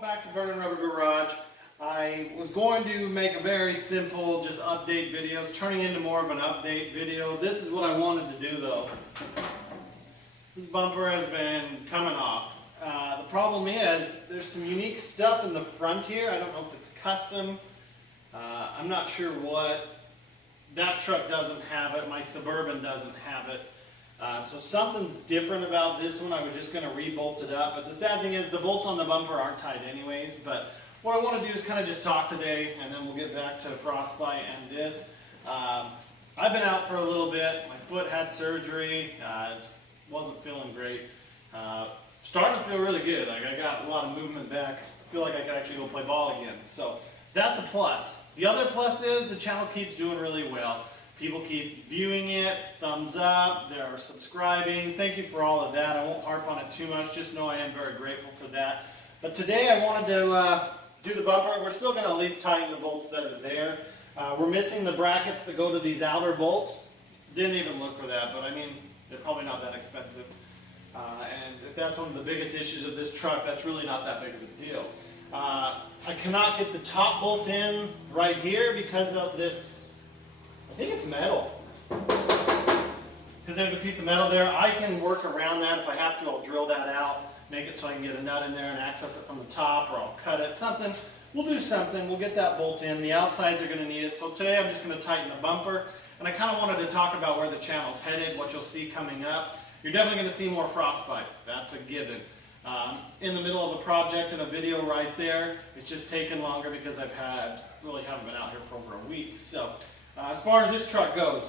Welcome back to Burning Rubber Garage. I was going to make a very simple, just update video. It's turning into more of an update video. This is what I wanted to do though. This bumper has been coming off. The problem is, there's some unique stuff in the front here. I don't know if it's custom. I'm not sure what. That truck doesn't have it. My Suburban doesn't have it. So something's different about this one. I was just going to re-bolt it up. But the sad thing is the bolts on the bumper aren't tight anyways. But what I want to do is kind of just talk today, and then we'll get back to frostbite and this. I've been out for a little bit. My foot had surgery. Just wasn't feeling great. Starting to feel really good. Like I got a lot of movement back. I feel like I could actually go play ball again. So that's a plus. The other plus is the channel keeps doing really well. People keep viewing it, thumbs up, they're subscribing. Thank you for all of that. I won't harp on it too much. Just know I am very grateful for that. But today I wanted to do the bumper. We're still going to at least tighten the bolts that are there. We're missing the brackets that go to these outer bolts. Didn't even look for that, but I mean, they're probably not that expensive. And if that's one of the biggest issues of this truck, that's really not that big of a deal. I cannot get the top bolt in right here because of this. I think it's metal, because there's a piece of metal there. I can work around that. If I have to, I'll drill that out, make it so I can get a nut in there and access it from the top, or I'll cut it. Something. We'll do something. We'll get that bolt in. The outsides are going to need it. So today I'm just going to tighten the bumper. And I kind of wanted to talk about where the channel's headed, what you'll see coming up. You're definitely going to see more frostbite. That's a given. In the middle of a project and a video right there. It's just taken longer because really haven't been out here for over a week. So. As far as this truck goes,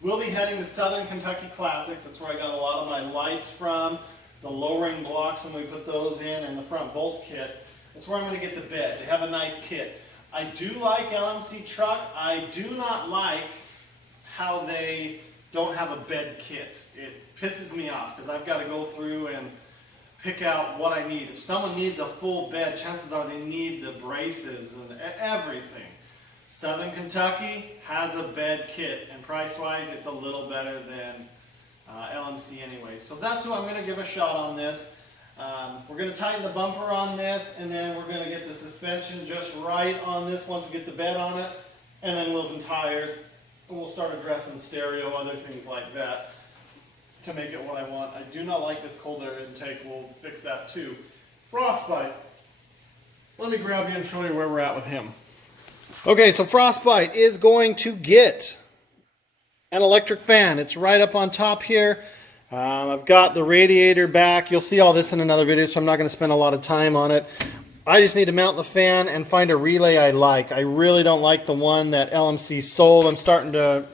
we'll be heading to Southern Kentucky Classics. That's where I got a lot of my lights from, the lowering blocks when we put those in, and the front bolt kit. That's where I'm going to get the bed. They have a nice kit. I do like LMC Truck. I do not like how they don't have a bed kit. It pisses me off because I've got to go through and pick out what I need. If someone needs a full bed, chances are they need the braces and everything. Southern Kentucky has a bed kit, and price-wise, it's a little better than LMC anyway. So that's who I'm going to give a shot on this. We're going to tighten the bumper on this, and then we're going to get the suspension just right on this once we get the bed on it, and then wheels and tires. And we'll start addressing stereo, other things like that, to make it what I want. I do not like this cold air intake. We'll fix that too. Frostbite. Let me grab you and show you where we're at with him. Okay, so Frostbite is going to get an electric fan. It's right up on top here. I've got the radiator back. You'll see all this in another video, so I'm not going to spend a lot of time on it. I just need to mount the fan and find a relay I like. I really don't like the one that LMC sold. I'm starting to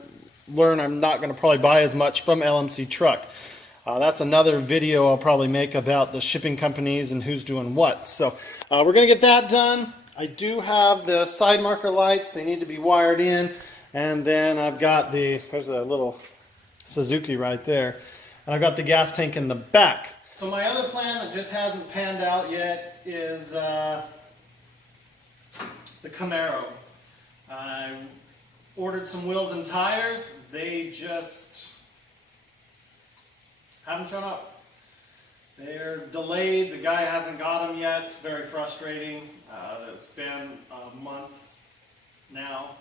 learn I'm not going to probably buy as much from LMC Truck. That's another video I'll probably make about the shipping companies and who's doing what. So we're going to get that done. I do have the side marker lights. They need to be wired in. And then I've got there's a little Suzuki right there. And I've got the gas tank in the back. So my other plan that just hasn't panned out yet is the Camaro. I ordered some wheels and tires. They just haven't shown up. They're delayed. The guy hasn't got them yet. It's very frustrating. It's been a month now,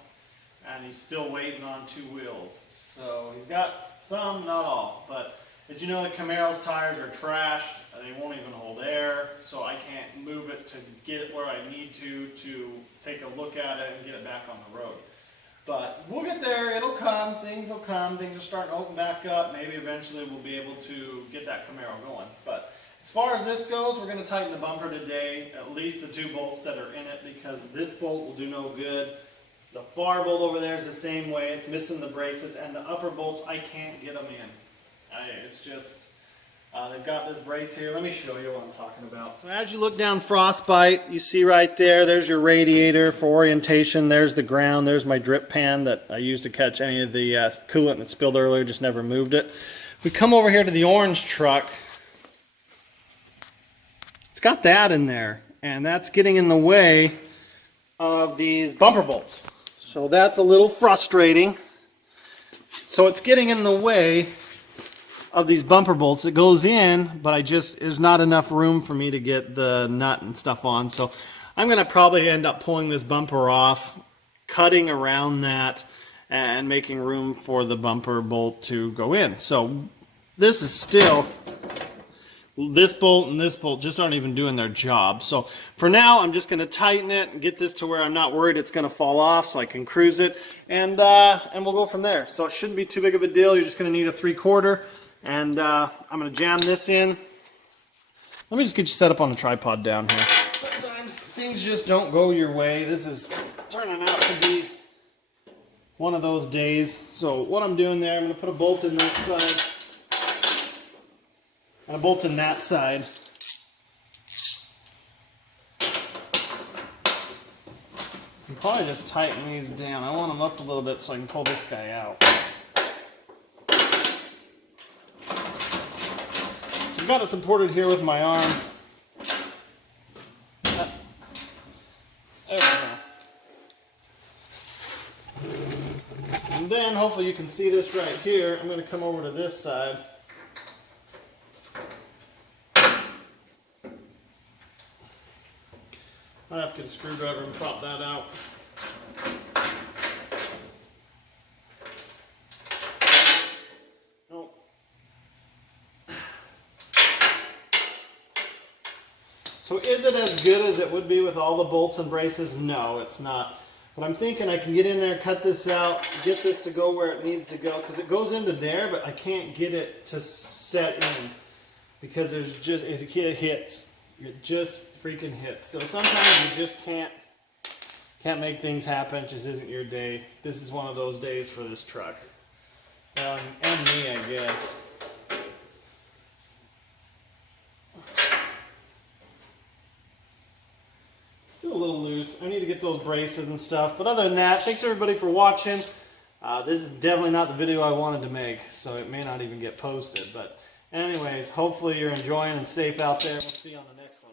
and he's still waiting on 2 wheels. So he's got some, not all. But did you know that Camaro's tires are trashed? They won't even hold air, so I can't move it to get it where I need to take a look at it and get it back on the road. But we'll get there. It'll come. Things will come. Things are starting to open back up. Maybe eventually we'll be able to get that Camaro going. But as far as this goes, we're going to tighten the bumper today, at least the 2 bolts that are in it, because this bolt will do no good. The far bolt over there is the same way. It's missing the braces, and the upper bolts, I can't get them in. It's just, they've got this brace here. Let me show you what I'm talking about. So as you look down Frostbite, you see right there's your radiator for orientation. There's the ground. There's my drip pan that I used to catch any of the coolant that spilled earlier, just never moved it. We come over here to the orange truck. It's got that in there, and that's getting in the way of these bumper bolts. So that's a little frustrating. So it's getting in the way of these bumper bolts. It goes in, but there's not enough room for me to get the nut and stuff on. So I'm going to probably end up pulling this bumper off, cutting around that, and making room for the bumper bolt to go in. So this is still, this bolt and this bolt just aren't even doing their job. So for now, I'm just going to tighten it and get this to where I'm not worried it's going to fall off, so I can cruise it, and we'll go from there. So it shouldn't be too big of a deal. You're just going to need a 3/4, and I'm going to jam this in. Let me just get you set up on a tripod down here. Sometimes things just don't go your way. This is turning out to be one of those days. So what I'm doing there, I'm going to put a bolt in that side and a bolt in that side. I'll probably just tighten these down. I want them up a little bit so I can pull this guy out. So I've got it supported here with my arm. There we go. And then hopefully you can see this right here. I'm going to come over to this side. I have to get a screwdriver and pop that out. Nope. So is it as good as it would be with all the bolts and braces? No, it's not. But I'm thinking I can get in there, cut this out, get this to go where it needs to go, because it goes into there, but I can't get it to set in because there's just, as a kid hits. It just freaking hits. So sometimes you just can't make things happen. It just isn't your day. This is one of those days for this truck. And me, I guess. Still a little loose. I need to get those braces and stuff. But other than that, thanks everybody for watching. This is definitely not the video I wanted to make, so it may not even get posted. But anyways, hopefully you're enjoying and safe out there. We'll see you on the next one.